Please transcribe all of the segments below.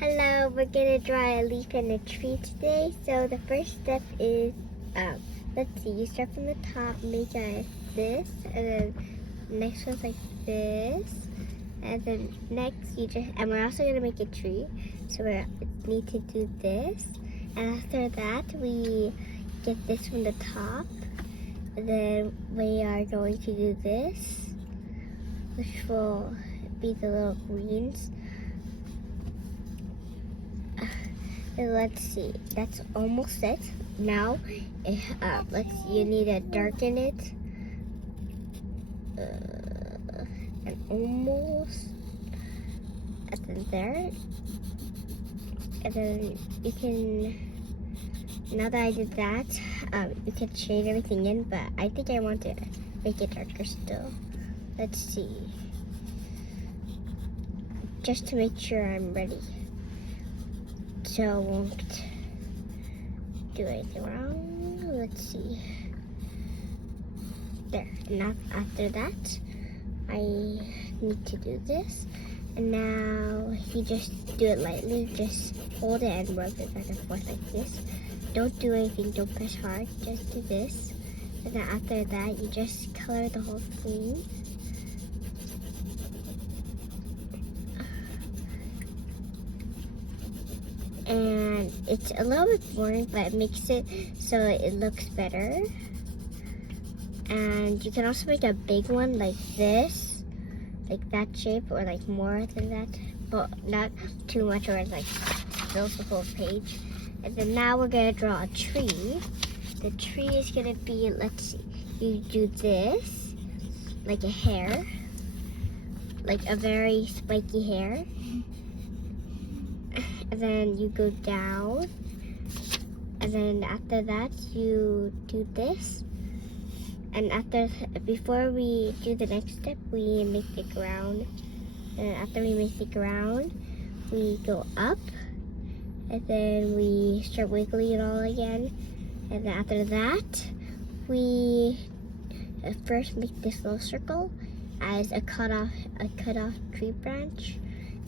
Hello, we're gonna draw a leaf and a tree today. So the first step is, let's see, you start from the top, make this, and then next one's like this, and then next and we're also gonna make a tree. So we need to do this, and after that we get this from the top, and then we are going to do this, which will be the little greens. Let's see, that's almost it. Now, you need to darken it. And almost, and then there. And then you can, now that I did that, you can shade everything in, but I think I want to make it darker still. Let's see. Just to make sure I'm ready. So I won't do anything wrong. Let's see. There. Now after that, I need to do this. And now you just do it lightly. Just hold it and rub it back and forth like this. Don't do anything. Don't push hard. Just do this. And then after that, you just color the whole thing. And it's a little bit boring, but it makes it so it looks better. And you can also make a big one like this, like that shape, or like more than that, but not too much or it like fills the whole page. And then now we're gonna draw a tree. The tree is gonna be, let's see, you do this, like a hair, like a very spiky hair. And then you go down, and then after that you do this, and before we do the next step, we make the ground, and after we make the ground, we go up, and then we start wiggling it all again, and then after that, we first make this little circle as a cut off tree branch,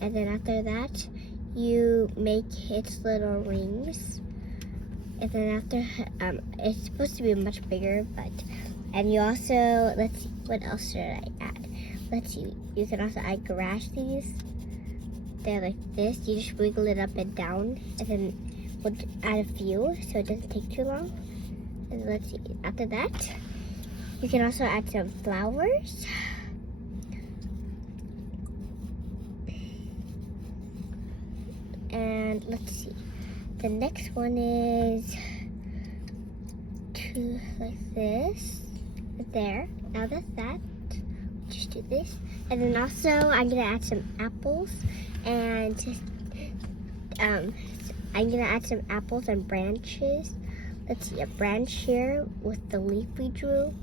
and then after that, you make its little rings, and then after it's supposed to be much bigger, and you also, let's see, what else should I add? Let's see, you can also add grass leaves. They're like this. You just wiggle it up and down, and then we'll add a few so it doesn't take too long. And let's see, after that, you can also add some flowers. And let's see, the next one is like this, there. Now that's that. Just do this, and then also I'm gonna add some apples, and I'm gonna add some apples and branches. Let's see, a branch here with the leaf we drew,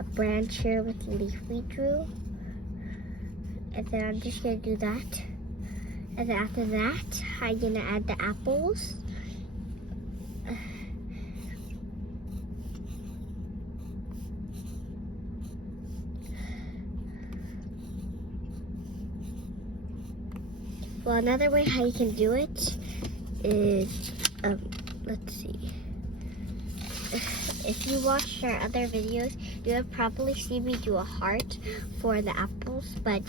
a branch here with the leaf we drew, and then I'm just gonna do that. And then after that, I'm gonna add the apples. Well, another way how you can do it is, let's see. If you watched our other videos, you have probably seen me do a heart for the apples, but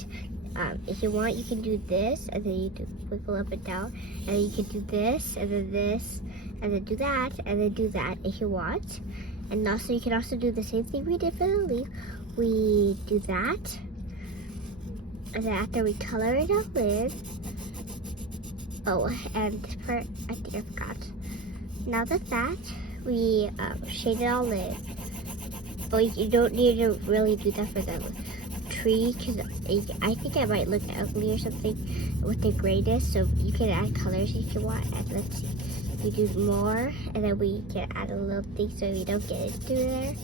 if you want, you can do this, and then you wiggle up and down, and then you can do this, and then this, and then do that, and then do that if you want. And also, you can also do the same thing we did for the leaf. We do that, and then after we color it all in. Oh, and this part, I think I forgot. Now that we shade it all in. But you don't need to really do that for the tree, because I think I might look ugly or something with the grayness, so you can add colors if you want. And let's see, we do more, and then we can add a little thing so we don't get into there.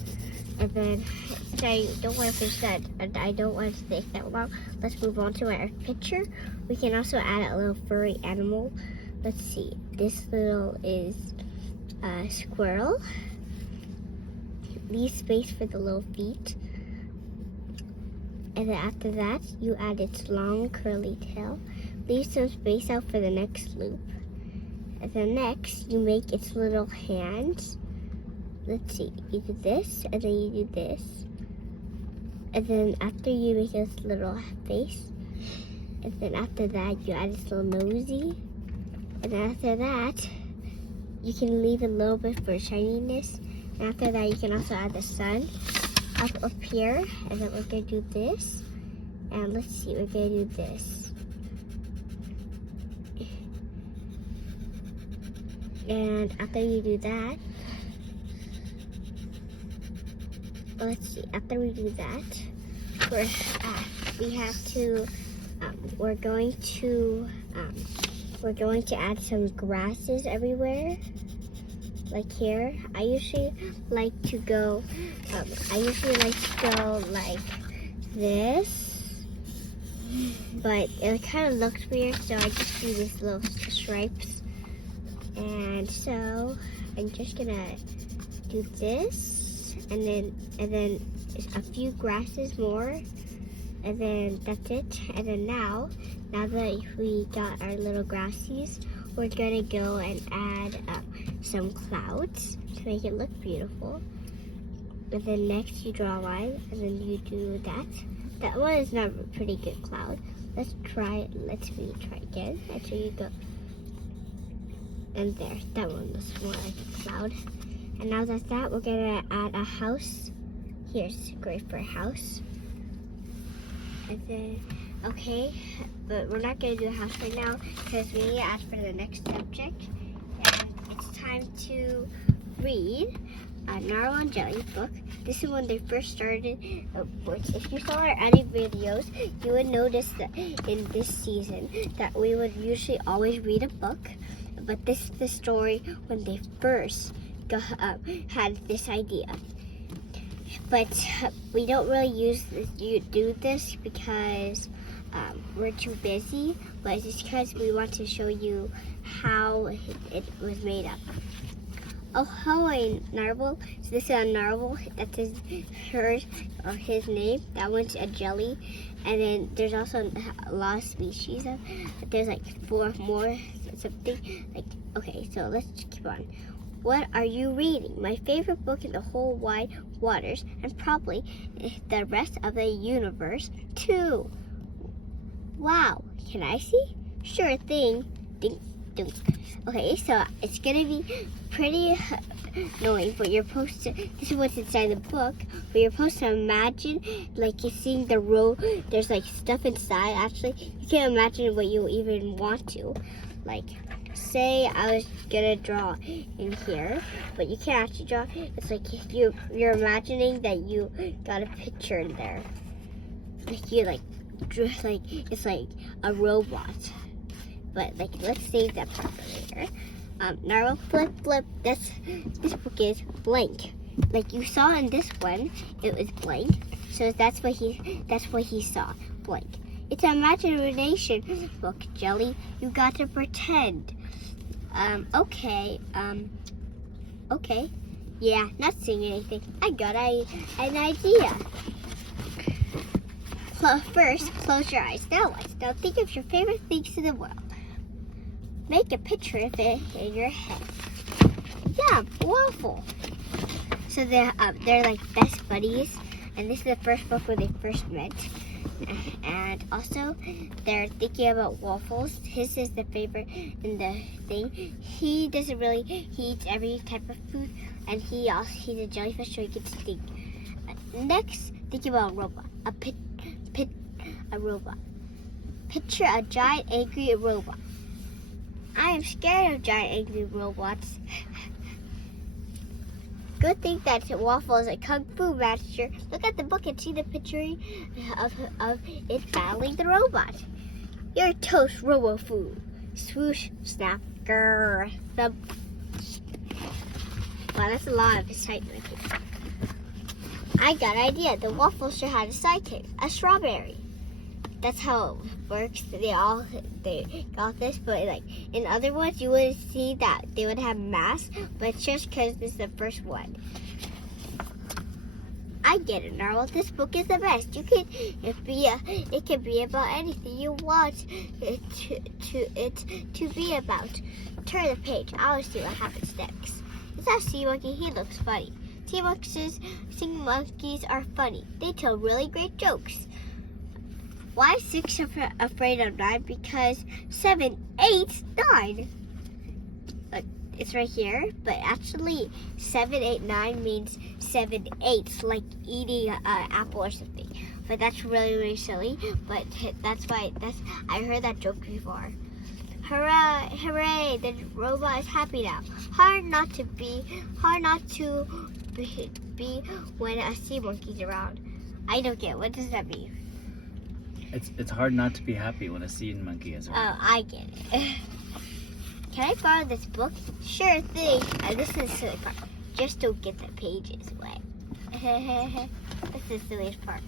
And then, since I don't want to finish that, and I don't want it to take that long, let's move on to our picture. We can also add a little furry animal. Let's see, this little is a squirrel. Leave space for the little feet. And then after that, you add its long curly tail. leave some space out for the next loop. And then next, you make its little hands. Let's see, you do this, and then you do this. And then after you make its little face, and then after that, you add its little nosy. And then after that, you can leave a little bit for shininess. And after that, you can also add the sun up here. And then we're gonna do this. And let's see, we're gonna do this. And after you do that, let's see, after we do that, we're going to add some grasses everywhere, like here. I usually like to go like this, but it kind of looks weird, so I just do these little stripes. And so I'm just gonna do this, and then a few grasses more, and then that's it. And then now that we got our little grassies, we're gonna go and add some clouds to make it look beautiful. And then next you draw a line, and then you do that. That one is not a pretty good cloud. Let's try it. Let's try again. Actually, you go. And there, that one looks more like a cloud. And now that's that, we're gonna add a house. Here's great for a house. And then, okay, but we're not gonna do a house right now because we need to add for the next subject. And it's time to read a Narwhal and Jelly book. This is when they first started books. If you saw our other videos, you would notice that in this season that we would usually always read a book. But this is the story when they first had this idea. But we don't really do this because we're too busy. But it's because we want to show you how it was made up. Oh, hi, Narwhal. So this is a Narwhal. That's his name. That one's a jelly. And then there's also a lot of species. There's like 4 more, something. Okay, so let's keep on. What are you reading? My favorite book in the whole wide waters, and probably the rest of the universe, too. Wow, can I see? Sure thing. Dink, dunk. Okay, so it's gonna be pretty annoying, but you're supposed to, this is what's inside the book, but you're supposed to imagine, like you're seeing the row, there's like stuff inside, actually. You can't imagine what you even want to. Like, say I was gonna draw in here, but you can't actually draw. It's like if you're imagining that you got a picture in there. Like you it's like a robot. But like, let's save that part for later. Narwhal, flip. This book is blank. Like you saw in this one, it was blank. So that's what he saw, blank. It's an imagination book, Jelly. You got to pretend. Okay. Yeah, not saying anything. I got an idea. First, close your eyes. Now what? Now think of your favorite things in the world. Make a picture of it in your head. Yeah, waffle. So they're like best buddies, and this is the first book where they first met. And also, they're thinking about waffles. His is the favorite in the thing. He doesn't really. He eats every type of food, and he's a jellyfish, so he gets to think. Next, think about a robot. A robot. Picture a giant angry robot. I am scared of giant angry robots. Good thing that Waffle is a kung fu master. Look at the book and see the picture of it battling the robot. You're toast, robo-food. Swoosh, snap, grrr, thump. Wow, that's a lot of excitement. I got an idea. The Waffle should have a sidekick, a strawberry. That's how it works. They got this, but like in other ones, you would see that they would have masks, but it's just because this is the first one. I get it, Narwhal. This book is the best. It can be about anything you want it to be about. Turn the page. I'll see what happens next. Is that sea monkey? He looks funny. Sea monkeys are funny. They tell really great jokes. Why is 6 afraid of 9? Because 7, 8, 9. It's right here, but actually 7, 8, 9 means 7 eighths, like eating an apple or something. But that's really, really silly. But I heard that joke before. Hooray! Hooray! The robot is happy now. Hard not to be when a sea monkey's around. I don't get it. What does that mean? It's hard not to be happy when a sea monkey is around. Oh, I get it. Can I borrow this book? Sure thing. This is the silly part. Just don't get the pages wet. This is the silliest part.